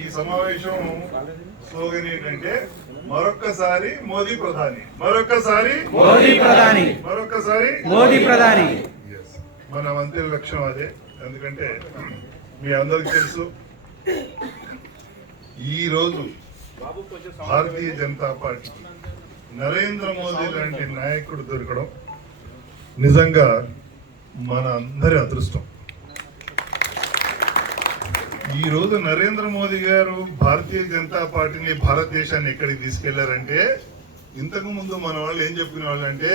ఈ సమావేశం స్లోగన్ ఏంటంటే మరొక్కసారి మోదీ ప్రధాని, మరొక్కసారి మోదీ ప్రధాని, మరొక్కసారి మోదీ ప్రధాని. మన అంతిమ లక్ష్యం అదే. ఎందుకంటే మీ అందరికి తెలుసు, ఈరోజు భారతీయ జనతా పార్టీ నరేంద్ర మోదీ లాంటి నాయకుడు దొరకడం నిజంగా మన అందరి అదృష్టం. ఈ రోజు నరేంద్ర మోదీ గారు భారతీయ జనతా పార్టీని, భారతదేశాన్ని ఎక్కడికి తీసుకెళ్లారంటే, ఇంతకు ముందు మన వాళ్ళు ఏం చెప్పుకునే వాళ్ళు అంటే,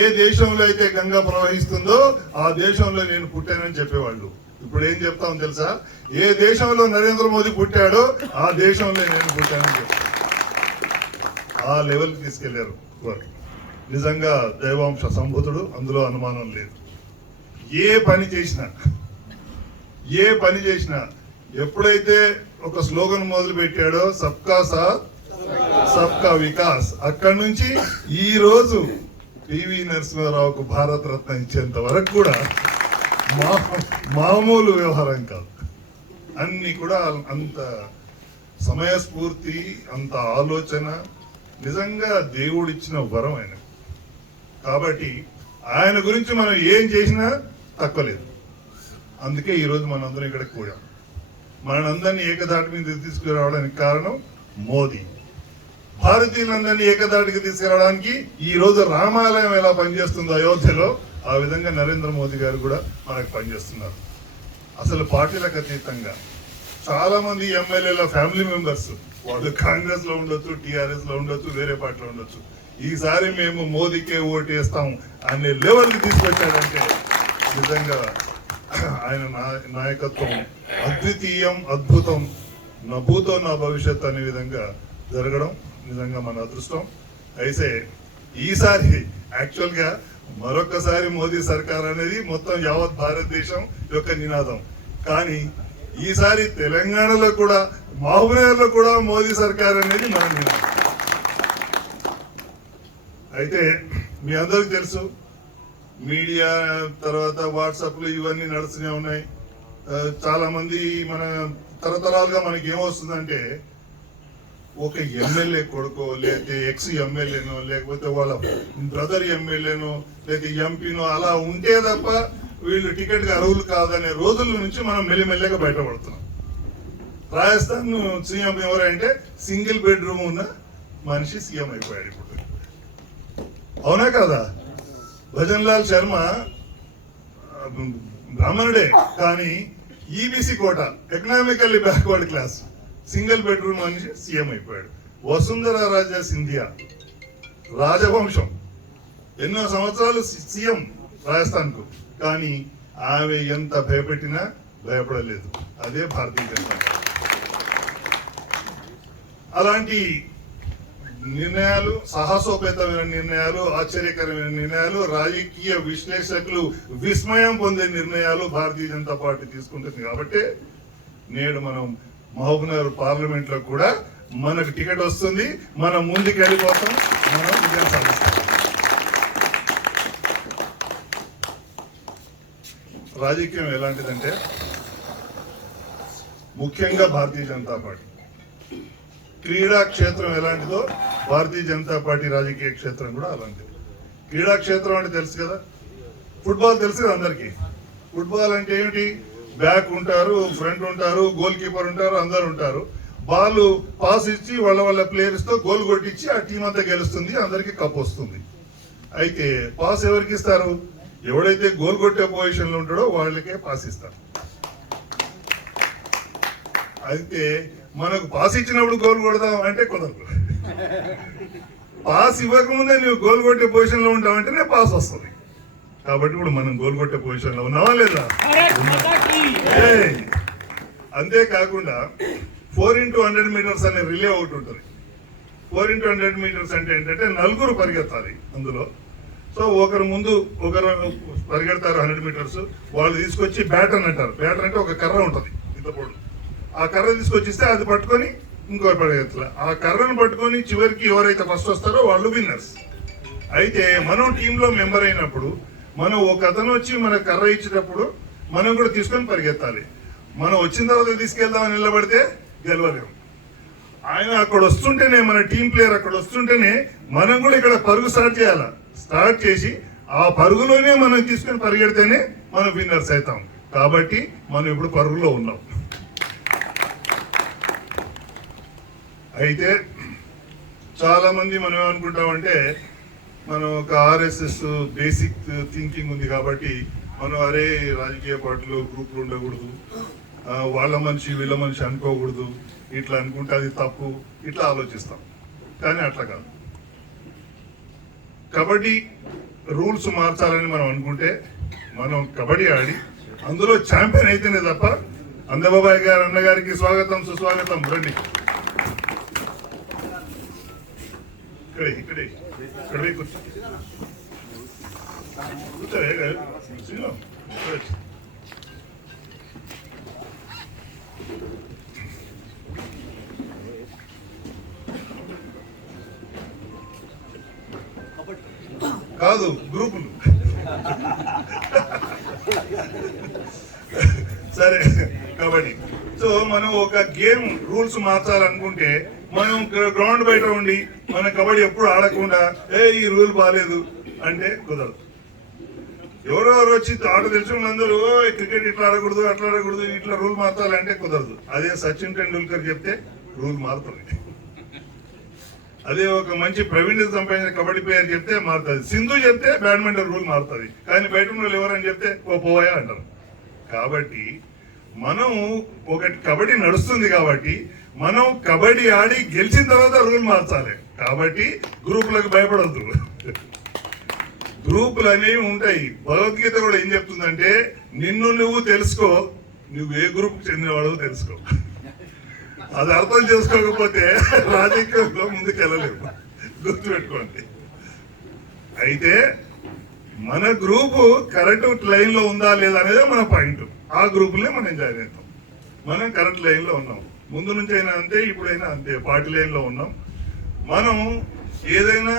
ఏ దేశంలో అయితే గంగా ప్రవహిస్తుందో ఆ దేశంలో నేను పుట్టానని చెప్పేవాళ్ళు. ఇప్పుడు ఏం చెప్తాం తెలుసా? ఏ దేశంలో నరేంద్ర మోదీ పుట్టాడో ఆ దేశంలో నేను పుట్టానని చెప్పాను. ఆ లెవెల్కి తీసుకెళ్లారు వారు. నిజంగా దైవాంశ సంభూతుడు, అందులో అనుమానం లేదు. ఏ పని చేసినా ఎప్పుడైతే ఒక స్లోగన్ మొదలు పెట్టాడో సబ్కా సాత్ సబ్కా వికాస్, అక్కడి నుంచి ఈ రోజు పివి నరసింహారావుకు భారత రత్న ఇచ్చేంత వరకు కూడా మామూలు వ్యవహారం కాదు. అన్ని కూడా అంత సమయస్ఫూర్తి, అంత ఆలోచన, నిజంగా దేవుడిచ్చిన వరం ఆయన. కాబట్టి ఆయన గురించి మనం ఏం చేసినా తక్కువలేదు. అందుకే ఈరోజు మనందరం ఇక్కడికి కూడా మనందరినీ ఏకదాటి మీద తీసుకురావడానికి కారణం మోదీ. భారతీయులందరినీ ఏకదాటికి తీసుకురావడానికి ఈ రోజు రామాలయం ఎలా పనిచేస్తుందో అయోధ్యలో, ఆ విధంగా నరేంద్ర మోదీ గారు కూడా మనకు పనిచేస్తున్నారు. అసలు పార్టీలకు అతీతంగా చాలా మంది ఎమ్మెల్యేల ఫ్యామిలీ మెంబర్స్, వాళ్ళు కాంగ్రెస్ లో ఉండొచ్చు, టిఆర్ఎస్ లో ఉండొచ్చు, వేరే పార్టీలో ఉండొచ్చు, ఈసారి మేము మోదీకే ఓటు వేస్తాం అనే లెవెల్కి తీసుకొచ్చాడంటే నిజంగా ఆయన నాయకత్వం అద్వితీయం, అద్భుతం. నా భూతో నా భవిష్యత్ అనే విధంగా జరగడం నిజంగా మన అదృష్టం. అయితే ఈసారి యాక్చువల్ గా మరొకసారి మోదీ సర్కార్ అనేది మొత్తం యావత్ భారతదేశం యొక్క నినాదం. కానీ ఈసారి తెలంగాణలో కూడా, మహబూబ్నగర్ లో కూడా మోదీ సర్కార్ అనేది మన నినాదం. అయితే మీ అందరికి తెలుసు, మీడియా తర్వాత వాట్సాప్లు ఇవన్నీ నడుస్తూనే ఉన్నాయి. చాలా మంది మన తరతరాలుగా మనకి ఏమొస్తుందంటే, ఒక ఎమ్మెల్యే కొడుకో, లేకపోతే ఎక్స్ ఎమ్మెల్యేనో, లేకపోతే వాళ్ళ బ్రదర్ ఎమ్మెల్యేనో, లేకపోతే ఎంపీనో అలా ఉంటే తప్ప వీళ్ళు టికెట్కి అర్హులు కాదనే రోజుల నుంచి మనం మెల్లిమెల్లగా బయటపడుతున్నాం. రాజస్థాన్ సీఎం ఎవరంటే సింగిల్ బెడ్రూమ్ ఉన్న మనిషి సీఎం అయిపోయాడు ఇప్పుడు. అవునా కదా? భజన్ లాల్ శర్మ బ్రాహ్మణుడే, కానీ EBC quota, economically backward class, single bedroom మనిషి సీఎం అయిపోయాడు. వసుంధరా రాజా సింధియా, రాజవంశం, ఎన్నో సంవత్సరాలు సీఎం రాజస్థాన్ కు, కానీ ఆమె ఎంత భయపెట్టినా భయపడలేదు. అదే భారతీయ జనతా పార్టీ. అలాంటి నిర్ణయాలు, సాహసోపేతమైన నిర్ణయాలు, ఆశ్చర్యకరమైన నిర్ణయాలు, రాజకీయ విశ్లేషకులు విస్మయం పొందే నిర్ణయాలు భారతీయ జనతా పార్టీ తీసుకుంటుంది. కాబట్టి నేడు మనం మహబూబ్నగర్ పార్లమెంట్ లో కూడా మనకు టికెట్ వస్తుంది, మనం ముందుకు వెళ్ళిపోతాం, మనం విజయం సాధిస్తాం. రాజకీయం ఎలాంటిదంటే, ముఖ్యంగా భారతీయ జనతా పార్టీ క్రీడా క్షేత్రం ఎలాంటిదో భారతీయ జనతా పార్టీ రాజకీయ క్షేత్రం కూడా అలాంటిది. క్రీడా క్షేత్రం అంటే తెలుసు కదా, ఫుట్బాల్ తెలుసు కదా అందరికి. ఫుట్బాల్ అంటే ఏమిటి? బ్యాక్ ఉంటారు, ఫ్రంట్ ఉంటారు, గోల్ కీపర్ ఉంటారు, అందరు ఉంటారు. బాల్ పాస్ ఇచ్చి వాళ్ళ ప్లేయర్స్ తో గోల్ కొట్టించి ఆ టీం అంతా గెలుస్తుంది, అందరికి కప్ వస్తుంది. అయితే పాస్ ఎవరికి ఇస్తారు? ఎవడైతే గోల్ కొట్టే పొజిషన్ లో ఉంటాడో వాళ్ళకే పాస్ ఇస్తారు. అయితే మనకు పాస్ ఇచ్చినప్పుడు గోల్ కొడదాం అంటే కుదరదు. పాస్ ఇవ్వకముందే నువ్వు గోల్ కొట్టే పొజిషన్ లో ఉంటావంటేనే పాస్ వస్తుంది. కాబట్టి ఇప్పుడు మనం గోల్ కొట్టే పొజిషన్ లో ఉన్నావా లేదా? అంతేకాకుండా 4x100 మీటర్స్ అనే రిలే ఒకటి ఉంటుంది. 4x100 మీటర్స్ అంటే ఏంటంటే నలుగురు పరిగెత్తాలి అందులో. సో ఒకరు ముందు ఒకరు పరిగెడతారు 100 మీటర్స్, వాళ్ళు తీసుకొచ్చి బ్యాటర్ అంటారు. బ్యాటర్ అంటే ఒక కర్ర ఉంటుంది ఇంత పొడు, ఆ కర్ర తీసుకొచ్చిస్తే అది పట్టుకొని ఇంకో పరిగెత్తాలి. ఆ కర్రను పట్టుకొని చివరికి ఎవరైతే ఫస్ట్ వస్తారో వాళ్ళు విన్నర్స్. అయితే మనం టీంలో మెంబర్ అయినప్పుడు మనం ఒక అతను వచ్చి మన కర్ర ఇచ్చేటప్పుడు మనం కూడా తీసుకొని పరిగెత్తాలి. మనం వచ్చిన తర్వాత తీసుకెళ్దామని నిలబడితే గెలవలేము. ఆయన అక్కడ వస్తుంటేనే, మన టీం ప్లేయర్ అక్కడ వస్తుంటేనే మనం కూడా ఇక్కడ పరుగు స్టార్ట్ చేయాలి. స్టార్ట్ చేసి ఆ పరుగులోనే మనం తీసుకుని పరిగెడితేనే మనం విన్నర్స్ అవుతాం. కాబట్టి మనం ఇప్పుడు పరుగులో ఉన్నాం. అయితే చాలా మంది మనం ఏమనుకుంటామంటే, మనం ఒక ఆర్ఎస్ఎస్ బేసిక్ థింకింగ్ ఉంది కాబట్టి మనం అరే రాజకీయ పార్టీలో గ్రూపులు ఉండకూడదు, వాళ్ళ మనిషి వీళ్ళ మనిషి అనుకోకూడదు, ఇట్లా అనుకుంటే అది తప్పు, ఇట్లా ఆలోచిస్తాం. కానీ అట్లా కాదు. కబడ్డీ రూల్స్ మార్చాలని మనం అనుకుంటే మనం కబడ్డీ ఆడి అందులో ఛాంపియన్ అయితేనే తప్ప. అందబాబాయ్ గారు అన్నగారికి స్వాగతం, సుస్వాగతం. రండి, ఇక్కడే కూర్చోవే. కాదు, గ్రూపులు. సరే, కబడ్డీ. సో మనం ఒక గేమ్ రూల్స్ మార్చాలనుకుంటే మనం గ్రౌండ్ బయట ఉండి మన కబడ్డీ ఎప్పుడు ఆడకుండా ఈ రూల్ బాగాలేదు అంటే కుదరదు. ఎవరెవరు వచ్చి ఆట తెలిసిన వాళ్ళందరూ క్రికెట్ ఇట్లా ఆడకూడదు, అట్లా ఆడకూడదు, ఇట్లా రూల్ మార్చాలంటే కుదరదు. అదే సచిన్ టెండూల్కర్ చెప్తే రూల్ మారుతుంది. అదే ఒక మంచి ప్రవీణ్యత సంపాదించిన కబడ్డీ ప్లేయర్ చెప్తే మారుతుంది. సింధు చెప్తే బ్యాడ్మింటన్ రూల్ మారుతుంది. కానీ బయట వాళ్ళు ఎవరని చెప్తే పోయా అంటారు. కాబట్టి మనం ఒకటి కబడ్డీ నడుస్తుంది కాబట్టి మనం కబడ్డీ ఆడి గెలిచిన తర్వాత రూల్ మార్చాలి. కాబట్టి గ్రూపులకు భయపడద్దు. గ్రూపులు అనేవి ఉంటాయి. భగవద్గీత కూడా ఏం చెప్తుందంటే, నిన్ను నువ్వు తెలుసుకో, నువ్వు ఏ గ్రూప్ చెందినవాడో తెలుసుకో. అది అర్థం చేసుకోకపోతే రాజకీయంలో ముందుకు వెళ్ళలేము. గుర్తుపెట్టుకోండి. అయితే మన గ్రూపు కరెక్ట్ లైన్ లో ఉందా లేదా అనేది మన పాయింట్. ఆ గ్రూపులే మనం జాయిన్ అవుతాం. మనం కరెక్ట్ లైన్ లో ఉన్నాం. ముందు నుంచి అయినా అంతే, ఇప్పుడైనా అంతే, పార్టీ లైన్ లో ఉన్నాం. మనం ఏదైనా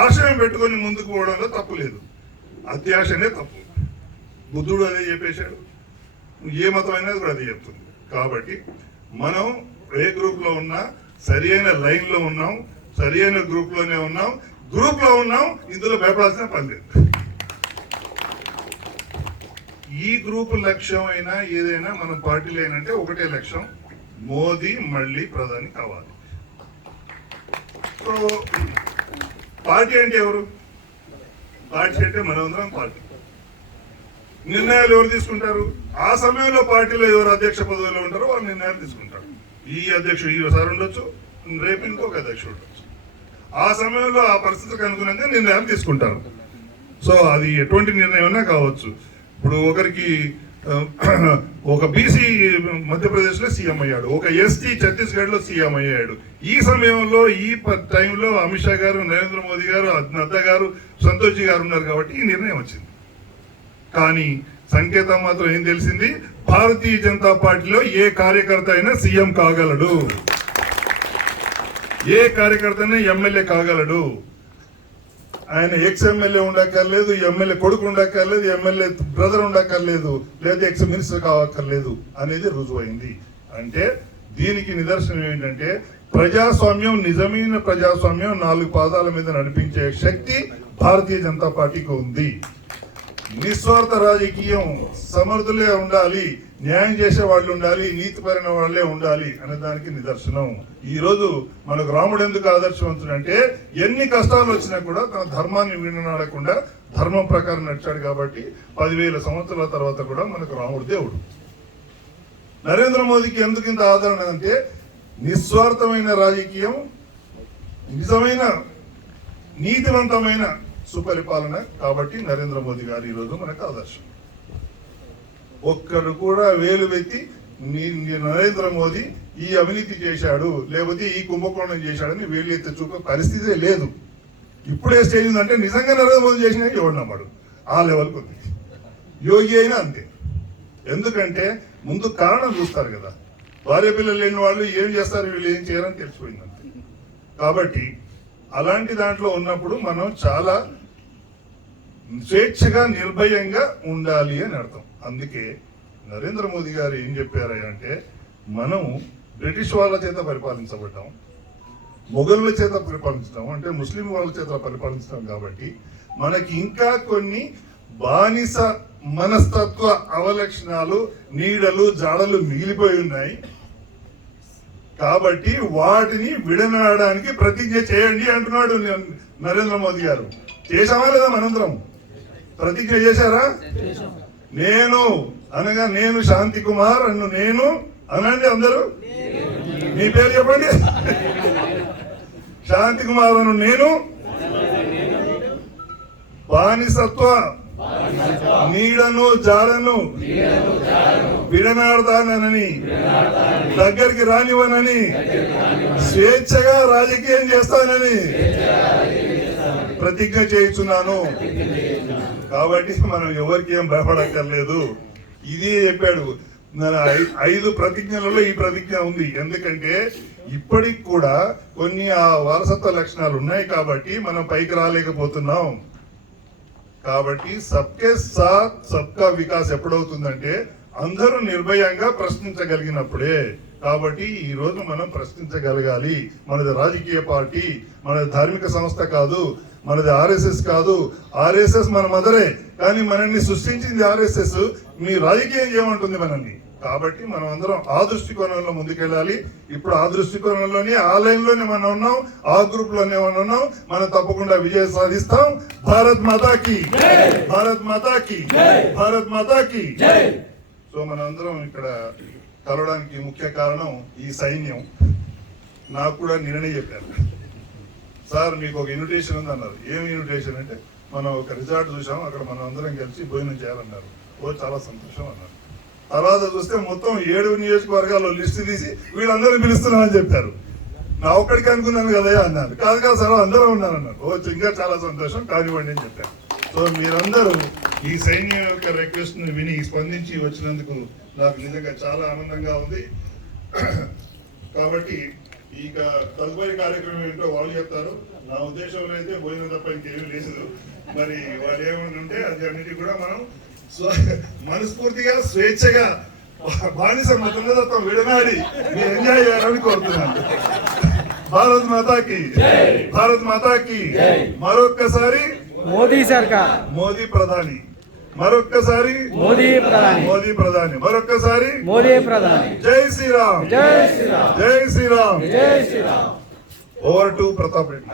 ఆశయం పెట్టుకొని ముందుకు పోవడంలో తప్పు లేదు. అత్యాశనే తప్పు. బుద్ధుడు అదే చెప్పేశాడు, ఏ మతం అయినా కూడా అదే చెప్తుంది. కాబట్టి మనం ఏ గ్రూప్ లో ఉన్నా సరి అయిన లైన్ లో ఉన్నాం, సరి అయిన గ్రూప్ లోనే ఉన్నాం, గ్రూప్ లో ఉన్నాం. ఇందులో భయపడాల్సిన పని లేదు. ఈ గ్రూప్ లక్ష్యం అయినా ఏదైనా మనం పార్టీ లైన్ అంటే ఒకటే లక్ష్యం, మోదీ మళ్ళీ ప్రధాని కావాలి. సో పార్టీ అంటే ఎవరు? పార్టీ అంటే మనందరం పార్టీ. నిర్ణయాలు ఎవరు తీసుకుంటారు? ఆ సమయంలో పార్టీలో ఎవరు అధ్యక్ష పదవిలో ఉంటారో వాళ్ళు నిర్ణయాలు తీసుకుంటారు. ఈ అధ్యక్షుడు ఈసారి ఉండొచ్చు, రేపు ఇంకొక అధ్యక్షుడు ఉండొచ్చు. ఆ సమయంలో ఆ పరిస్థితికి అనుగుణంగా నిర్ణయాలు తీసుకుంటారు. సో అది ఎటువంటి నిర్ణయం అయినా కావచ్చు. ఇప్పుడు ఒకరికి ఒక బీసీ మధ్యప్రదేశ్ లో సీఎం అయ్యాడు, ఒక ఎస్టీ ఛత్తీస్గఢ్ లో సీఎం అయ్యాడు. ఈ సమయంలో ఈ టైంలో అమిత్ షా గారు, నరేంద్ర మోదీ గారు, నడ్డా గారు, సంతోష్ జీ గారు ఉన్నారు కాబట్టి ఈ నిర్ణయం వచ్చింది. కానీ సంకేతం మాత్రం ఏం తెలిసింది? భారతీయ జనతా పార్టీలో ఏ కార్యకర్త అయినా సీఎం కాగలడు, ఏ కార్యకర్త అయినా ఎమ్మెల్యే కాగలడు. ఆయన ఎక్స్ ఎమ్మెల్యే ఉండక్కర్లేదు, ఎమ్మెల్యే కొడుకు ఉండక్కర్లేదు, ఎమ్మెల్యే బ్రదర్ ఉండక్కర్లేదు, లేదా ఎక్స్ మినిస్టర్ కావక్కర్లేదు అనేది రుజువైంది. అంటే దీనికి నిదర్శనం ఏంటంటే, ప్రజాస్వామ్యం, నిజమైన ప్రజాస్వామ్యం 4 పాదాల మీద నడిపించే శక్తి భారతీయ జనతా పార్టీకి ఉంది. నిస్వార్థ రాజకీయం, సమర్థులే ఉండాలి, న్యాయం చేసే వాళ్ళు ఉండాలి, నీతిపరమైన వాళ్ళే ఉండాలి అనే దానికి నిదర్శనం. ఈ రోజు మనకు రాముడు ఎందుకు ఆదర్శవంతుడంటే, ఎన్ని కష్టాలు వచ్చినా కూడా తన ధర్మాన్ని విననాడకుండా ధర్మం ప్రకారం నడిచాడు కాబట్టి 10,000 సంవత్సరాల తర్వాత కూడా మనకు రాముడు దేవుడు. నరేంద్ర మోదీకి ఎందుకు ఇంత ఆదరణ అంటే, నిస్వార్థమైన రాజకీయం, నిజమైన నీతివంతమైన సుపరిపాలన. కాబట్టి నరేంద్ర మోదీ గారు ఈరోజు మనకు ఆదర్శం. ఒక్కరు కూడా వేలు వెత్తి నరేంద్ర మోదీ ఈ అవినీతి చేశాడు, లేకపోతే ఈ కుంభకోణం చేశాడని వేలు ఎత్తి చూపే పరిస్థితే లేదు. ఇప్పుడే స్టేజ్ ఉందంటే నిజంగా నరేంద్ర మోదీ చేసినా ఎవడు నమ్మడు. ఆ లెవెల్కి ఉంది. యోగి అయినా అంతే. ఎందుకంటే ముందు కారణం చూస్తారు కదా, భార్య పిల్లలు లేని వాళ్ళు ఏం చేస్తారు, వీళ్ళు ఏం చేయరని తెలిసిపోయింది అంతే. కాబట్టి అలాంటి దాంట్లో ఉన్నప్పుడు మనం చాలా స్వేచ్ఛగా, నిర్భయంగా ఉండాలి అని అర్థం. అందుకే నరేంద్ర మోదీ గారు ఏం చెప్పారు అంటే, మనం బ్రిటిష్ వాళ్ళ చేత పరిపాలించబడ్డాం, మొఘలుల చేత పరిపాలించడం అంటే ముస్లిం వాళ్ళ చేత పరిపాలించడం కాబట్టి మనకి ఇంకా కొన్ని బానిస మనస్తత్వ అవలక్షణాలు, నీడలు, జాడలు మిగిలిపోయి ఉన్నాయి. కాబట్టి వాటిని విడనాడడానికి ప్రతిజ్ఞ చేయండి అంటున్నాడు నరేంద్ర మోదీ గారు. చేశామా లేదా మనందరం? ప్రతిజ్ఞ చేశారా? నేను అనగా నేను శాంతి కుమార్ అన్ను నేను అనండి అందరూ. మీ పేరు చెప్పండి. శాంతి కుమార్ అను నేను బానిసత్వ నీడను జాడను విడనాడతానని, దగ్గరికి రానివ్వనని, స్వేచ్ఛగా రాజకీయం చేస్తానని ప్రతిజ్ఞ చేయించున్నాను. కాబట్టి మనం ఎవరికి ఏం భయపడక్కర్లేదు. ఇది చెప్పాడు. 5 ప్రతిజ్ఞలలో ఈ ప్రతిజ్ఞ ఉంది. ఎందుకంటే ఇప్పటికి కూడా కొన్ని ఆ వారసత్వ లక్షణాలు ఉన్నాయి కాబట్టి మనం పైకి రాలేకపోతున్నాం. కాబట్టి సబ్కే సాత్ సబ్కా వికాస్ ఎప్పుడవుతుందంటే అందరూ నిర్భయంగా ప్రశ్నించగలిగినప్పుడే. కాబట్టి ఈ రోజు మనం ప్రశ్నించగలగాలి. మనది రాజకీయ పార్టీ, మనది ధార్మిక సంస్థ కాదు, మనది ఆర్ఎస్ఎస్ కాదు. ఆర్ఎస్ఎస్ మన మదరే, కానీ మనల్ని సృష్టించింది ఆర్ఎస్ఎస్. మీ రాజకీయం ఏమంటుంది మనల్ని? కాబట్టి మనం అందరం ఆ దృష్టికోణంలో ముందుకెళ్ళాలి. ఇప్పుడు ఆ దృష్టికోణంలోనే, ఆ లైన్లోనే మనం ఉన్నాం, ఆ గ్రూప్ లోనే మనం ఉన్నాం. మనం తప్పకుండా విజయం సాధిస్తాం. భారత్ మాతాకి, భారత్ మాతాకి, భారత్ మాతాకి. సో మనందరం ఇక్కడ కలవడానికి ముఖ్య కారణం ఈ సైన్యం. నాకు కూడా నిన్ననే చెప్పారు, సార్ మీకు ఒక ఇన్విటేషన్ ఉంది అన్నారు. ఏం ఇన్విటేషన్ అంటే మనం ఒక రిసార్ట్ చూసాం, అక్కడ మనం అందరం కలిసి భోజనం చేయాలన్నారు. ఓ చాలా సంతోషం అన్నారు. తర్వాత చూస్తే మొత్తం 7 నియోజకవర్గాల్లో లిస్టు తీసి వీళ్ళందరూ పిలుస్తున్నామని చెప్పారు. నా ఒక్కడికి అనుకున్నాను కదా అన్నారు. కాదు కాదు సార్ అందరూ ఉన్నారు అన్నారు. ఓ ఇంకా చాలా సంతోషం, కానివ్వండి అని చెప్పారు. సో మీరందరూ ఈ సైన్యం యొక్క రిక్వెస్ట్ ని విని స్పందించి వచ్చినందుకు నాకు నిజంగా చాలా ఆనందంగా ఉంది. కాబట్టి ఇక తదుపరి కార్యక్రమం ఏంటో వాళ్ళు చెప్తారు. నా ఉద్దేశంలో అయితే భోజనం తప్ప ఇంకేమీ లేదు. మరి వాళ్ళు ఏమంటుంటే అది అన్నిటి కూడా మనం మనస్ఫూర్తిగా స్వేచ్ఛగా బానిస మతతత్వం విడనాడి మీరు ఎంజాయ్ చేయాలని కోరుతున్నాను. భారత్ మాతాకి, భారత్ మాతాకి. మరొక్కసారి మోదీ సర్కార్, మోదీ ప్రధాని. మరొక్కసారి మోదీ ప్రధాని, మోదీ ప్రధాని. మరొక్కసారి మోదీ ప్రధాని. జై శ్రీరామ్, జై శ్రీరామ్, జై శ్రీరామ్, జై శ్రీరామ్. Over to Pratap Reddy.